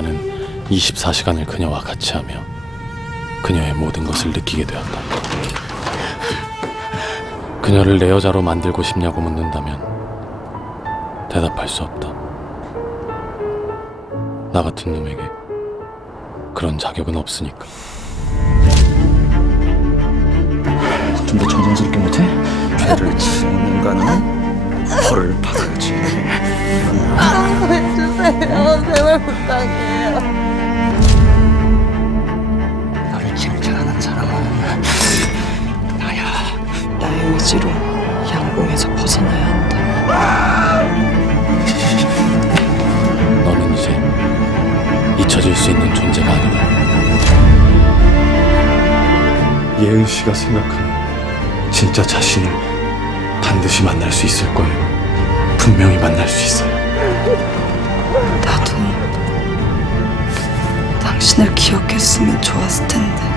24시간을 그녀와 같이 하며 그녀의 모든 것을 느끼게 되었다. 그녀를 내 여자로 만들고 싶냐고 묻는다면 대답할 수 없다. 나 같은 놈에게 그런 자격은 없으니까. 좀 더 정성스럽게 못해? 죄를 지은 인간은 벌을 받아야지. 해주세요. 제발 부탁해 나의 의지로 양궁에서 벗어나야 한다. 너는 이제 잊혀질 수 있는 존재가 아니다. 예은 씨가 생각하는 진짜 자신을 반드시 만날 수 있을 거예요. 분명히 만날 수 있어요. 나도 당신을 기억했으면 좋았을 텐데.